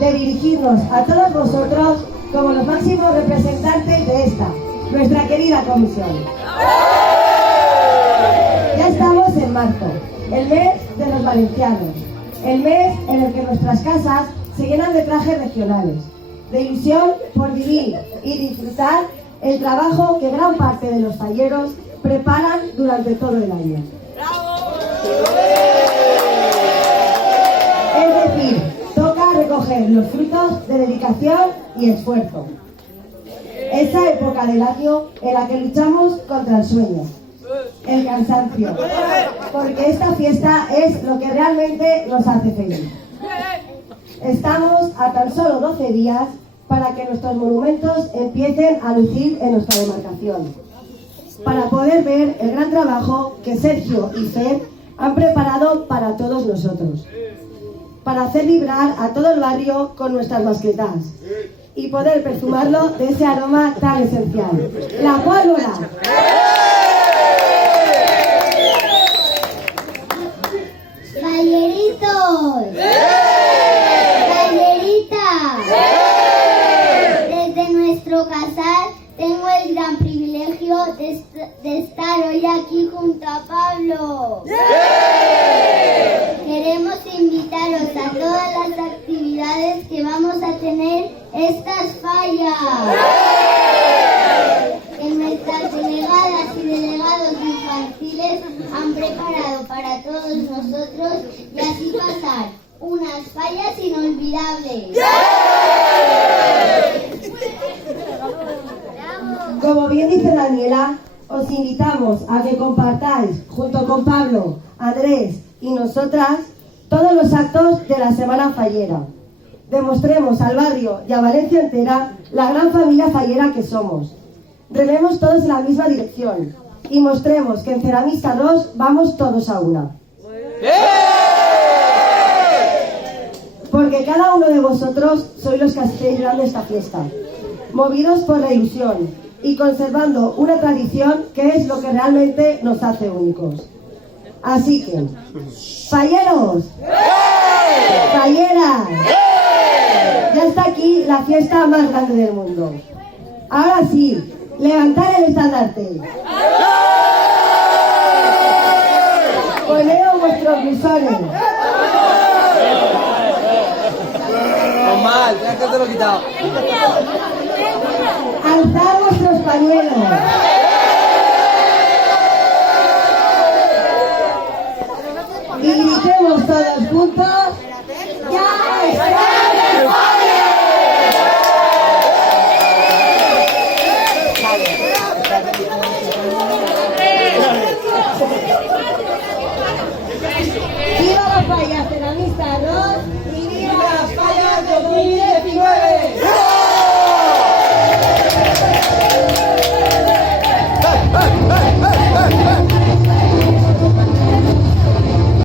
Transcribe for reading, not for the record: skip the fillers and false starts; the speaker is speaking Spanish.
de dirigirnos a todos vosotros como los máximos representantes de esta, nuestra querida comisión. Ya estamos en marzo, el mes de los valencianos, el mes en el que nuestras casas se llenan de trajes regionales, de ilusión por vivir y disfrutar el trabajo que gran parte de los falleros preparan durante todo el año. Es decir, toca recoger los frutos de dedicación y esfuerzo. Esa época del año en la que luchamos contra el sueño, el cansancio, porque esta fiesta es lo que realmente nos hace feliz. Estamos a tan solo 12 días para que nuestros monumentos empiecen a lucir en nuestra demarcación, para poder ver el gran trabajo que Sergio y Fer han preparado para todos nosotros, para hacer vibrar a todo el barrio con nuestras mascletas y poder perfumarlo de ese aroma tan esencial, la pólvora. ¡Falleritos! Desde nuestro casal tengo el gran privilegio de estar hoy aquí junto a Pablo. Queremos invitaros a todas las actividades que vamos a tener estas fallas. Que nuestras delegadas y delegados infantiles han preparado para todos nosotros y así pasar unas fallas inolvidables. Como bien dice Daniela, os invitamos a que compartáis junto con Pablo, Andrés y nosotras todos los actos de la Semana Fallera. Demostremos al barrio y a Valencia entera la gran familia fallera que somos. Rememos todos en la misma dirección y mostremos que en Ceramista 2 vamos todos a una. Porque cada uno de vosotros sois los que estáis llevando esta fiesta, movidos por la ilusión y conservando una tradición que es lo que realmente nos hace únicos. Así que, falleros, falleras, ya está aquí la fiesta más grande del mundo. Ahora sí, levantad el estandarte. Poneos vuestros blusones. Mal, ya que te lo he quitado. Alzad vuestros pañuelos. Y gritemos todos juntos.